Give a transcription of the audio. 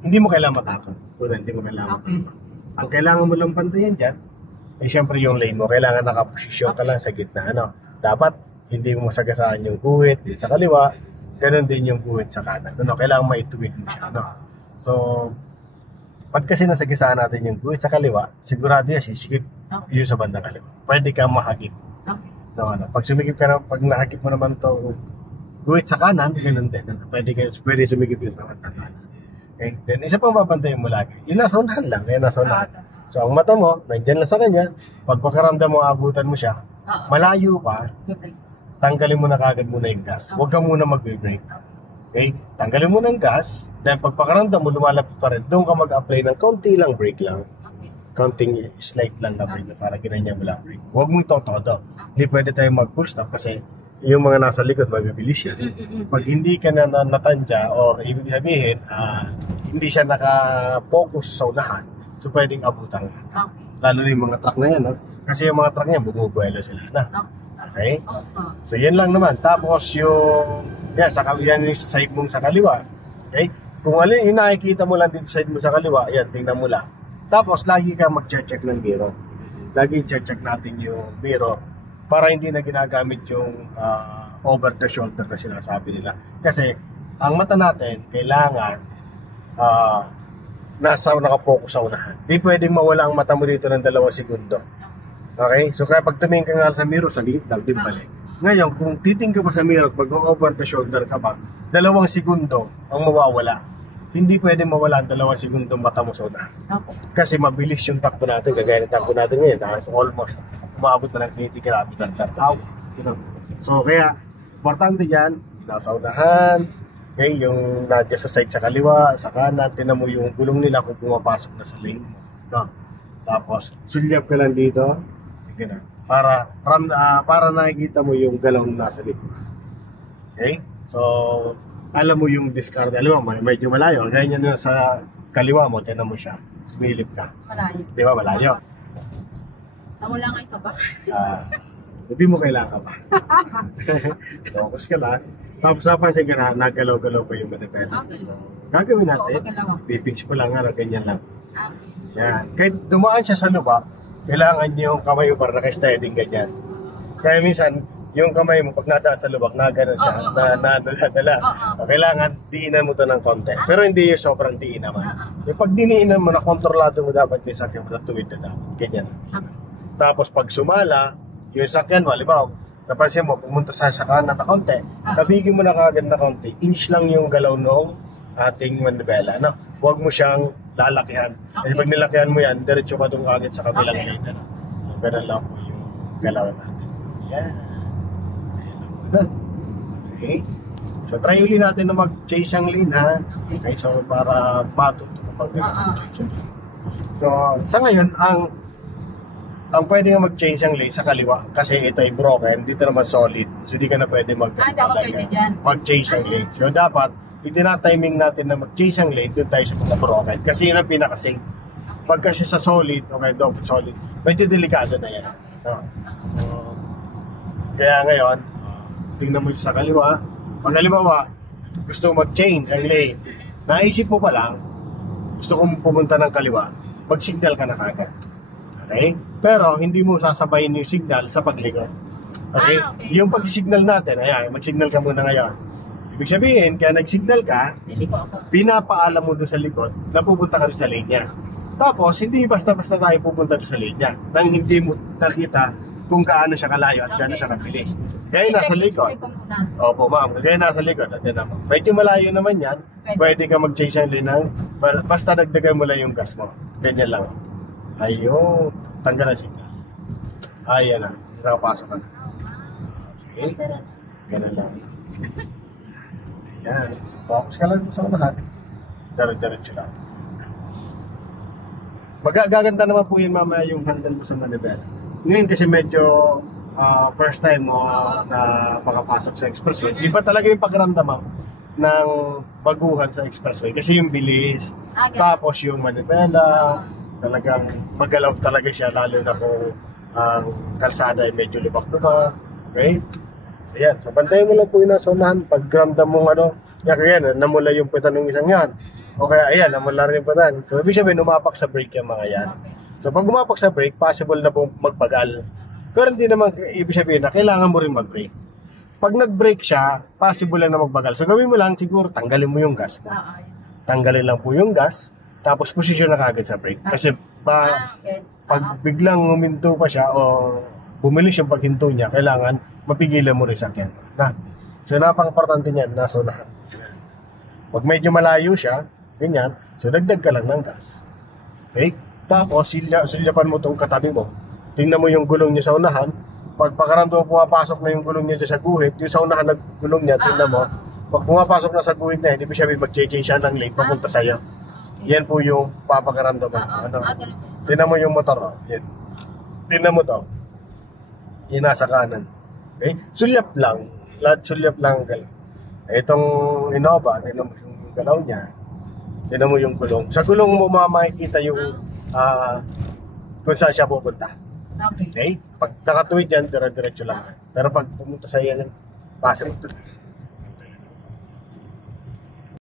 Hindi mo kailangan matakot. Hindi mo kailangan matakot. Ang kailangan mo lang pantayan dyan, ay syempre yung lane mo. Kailangan nakaposisyon ka lang sa gitna. Dapat hindi mo masagasaan yung guhit sa kaliwa, ganun din yung guhit sa kanan. Kailangan maituwid mo siya. So, pag kasi nasagasaan natin yung guhit sa kaliwa, sigurado yan, sisigip yun sa bandang kaliwa. Pwede ka mahagip. Pag sumigip ka na, pag nahagip mo naman to guhit sa kanan, ganun din. Pwede sumigip yun sa bandang kanan. Okay? Then, isa pang babantayan mo lagi. Yung nasa unahan lang. Yung nasa unahan. So, ang mata mo, nandyan lang sa kanya. Pag pakaramdam mo, abutan mo siya, malayo pa, tanggalin mo na kagad muna yung gas. Huwag ka muna mag-brake. Okay? Tanggalin mo na yung gas. Then, pag pakaramdam mo, lumalapit pa rin. Doon ka mag-apply ng kaunti lang brake lang. Counting slight lang na brake para ginanyan mo lang brake. Huwag mo ito-todo. Hindi pwede tayong mag-full stop kasi yung mga nasa likod, mabibilis siya. Pag hindi ka na natandya or ibig sabihin, hindi siya naka-focus sa unahan, so pwedeng abutan. Lalo na yung mga truck na yan, kasi yung mga truck niya, bumubuelo sila na. Okay? So yan lang naman. Tapos yung, yan yung sa side mong sa kaliwa. Okay? Kung alin, yung nakikita mo lang dito sa side mo sa kaliwa, yan, tingnan mo lang. Tapos lagi ka mag-check ng mirror. Lagi check natin yung mirror para hindi na ginagamit yung over the shoulder na sinasabi nila. Kasi ang mata natin kailangan naka-focus sa unahan. Di pwedeng mawala ang mata mo dito ng 2 segundo. Okay? So kaya pag tumingin ka nga sa mirror, saglit lang din balik. Ngayon, kung titingin ka pa sa mirror, pag over the shoulder ka pa, 2 segundo ang mawawala. Hindi pwede mawala ang 2 segundo mata mo sa unahan. Kasi mabilis yung takbo natin, kagaya ng takbo natin ngayon, almost umabot na ng 80 km per hour. So kaya, importante dyan, nasa unahan, okay, yung nadya sa side sa kaliwa, sa kanan, tinan mo yung gulong nila kung pumapasok na sa lane mo. Tapos, sulyap ka lang dito, ganun, para nakikita mo yung galaw na nasa likod. Okay? So, alam mo yung discard, alam mo, medyo malayo. Ganyan na sa kaliwa mo, tinan mo siya. Sumilip ka. Malayo. Di ba, malayo? Nawala ka ba? Hindi mo kailangan ka ba? Focus ka lang. Tapos napansin ka na, nagalaw-galaw pa yung manipela. So, gagawin natin. Pipix mo lang, ganyan lang. Yan. Kahit dumaan siya sa lupa, kailangan yung kamay mo para naka-steady ganyan. Kaya minsan, yung kamay mo, pag nadaan sa lubak, nagano siya, nadala. Kailangan, diinan mo to ng konti. Pero hindi yung sobrang diin naman. Yung pag diniinan mo, kontrolado mo dapat yung sakyan mo, natuwid na dapat. Ganyan. Tapos pag sumala, yung sakyan mo, halimbawa, napansin mo, pumunta sa kanan na konti, tabigin mo na kagad na konti, inch lang yung galaw ng ating manibela. Huwag mo siyang lalakihan. Kasi pag nilakihan mo yan, diretso ka doon kagad sa kabilang lane. So, ganun lang po yung galaw natin. Yan. Okay. So try ulit natin na mag-chase ang lane, ha. Okay, so para matuto mag-chase ang lane. So sa ngayon, ang pwede nga mag-change ang lane sa kaliwa kasi ito ay broken, dito naman solid. So di ka na pwede mag-change ang lane. So dapat itinatiming natin na mag-change ang lane doon tayo sa mga broken kasi yun ang pinaka-safe. Pag kasi sa solid, okay, double solid, medyo delikado na yan. So kaya ngayon, tingnan mo sa kaliwa. Pag halimbawa, gusto mag-change ang lane, naisip mo pa lang, gusto kong pumunta ng kaliwa, mag-signal ka na kagad. Okay? Pero hindi mo sasabayin yung signal sa paglikod. Okay? Yung pag-signal natin, ayan, mag-signal ka muna ngayon. Ibig sabihin, kaya nag-signal ka, pinapaalam mo doon sa likod na pupunta ka doon sa lane niya. Tapos, hindi basta-basta tayo pupunta doon sa lane niya nang hindi mo nakita kung gaano siya kalayo at gaano siya kabilis. Kaya nasa likod. Opo, ma'am. Kaya nasa likod. At yan naman. Medyo malayo naman yan. Pwede ka mag-change ang lane basta dagdagan mo lang yung gas mo. Ganyan lang. Ayun. Tanggal ang signal. Ayan na. Nakapasok ka na. Okay. Ganyan lang. Ayan. Focus ka lang sa unahan. Diretso lang. Magaganda naman po yun mamaya yung handle mo sa manibela. Ngayon kasi medyo first time mo na makapasok sa expressway. Iba talaga yung pakiramdam ng baguhan sa expressway kasi yung bilis, tapos yung manibela, talagang magalaw talaga siya lalo na kung ang kalsada ay medyo lubak-lubak. Okay? So yan, so bantayan mo lang po yung nasa unahan. Pag ramdam mong yan, namula yung pita ng isang yan. O kaya, ayan, namula rin pa dan. So, ibig sabihin, umapak sa brake yung mga yan. Okay. So, pag umapak sa brake, possible na pong magbagal. Pero hindi naman ibig sabihin na kailangan mo rin mag-brake. Pag nag-brake siya, possible na magbagal. So, gawin mo lang, siguro, tanggalin mo yung gas mo. Yun. Tanggalin lang po yung gas, tapos posisyon na kagad sa brake. Kasi, Okay. pag biglang huminto pa siya o bumilis yung paghinto niya, kailangan mapigilan mo rin sa sakyan. Na. So, napaka-importante niyan, nasa unahan. Pag medyo malayo siya, ganyan, so dagdag ka lang ng gas. Okay? Tapos, silyapan mo itong katabi mo. Tingnan mo yung gulong niya sa unahan. Pag pakaramdam mo pumapasok na yung gulong niya dyan sa guhit, yung sa unahan na gulong niya, tingnan mo. Pag pumapasok na sa guhit na, hindi sabihin mag-change siya ng lane papunta sa'yo. Yan po yung papakaramdam mo. Ano? Tingnan mo yung motor. Oh. Yan. Tingnan mo to. Yan nasa kanan. Okay? Sulyap lang. Lahat sulyap lang ang galaw. Itong Innova, tingnan mo yung galaw niya. Tingnan mo yung gulong. Sa gulong mo makikita yung kung saan siya pupunta. Okay. Okay? Pag nakatuwid yan, dire-diretso lang. Pero pag pumunta sa iyan, pasok.